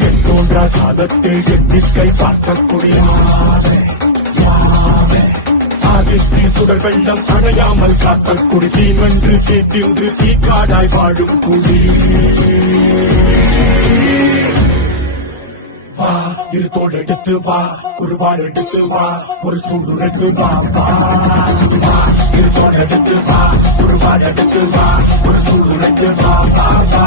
என் தோன்ற காலத்தை எண்ணிக்கை பார்க்கக்கூடிய சுடர் வெள்ளம் அணையாமல் காத்தல் குடி தீவென்று தீத்தின்று தீக்காடாய் வாழும் குடி வா இரு தோல் எடுத்து வா ஒரு வாள் எடுத்து வா ஒரு சூடு வா வா இரு தோல் எடுத்து வா ஒரு வாள் எடுத்து வா ஒரு சூடு வா வா வா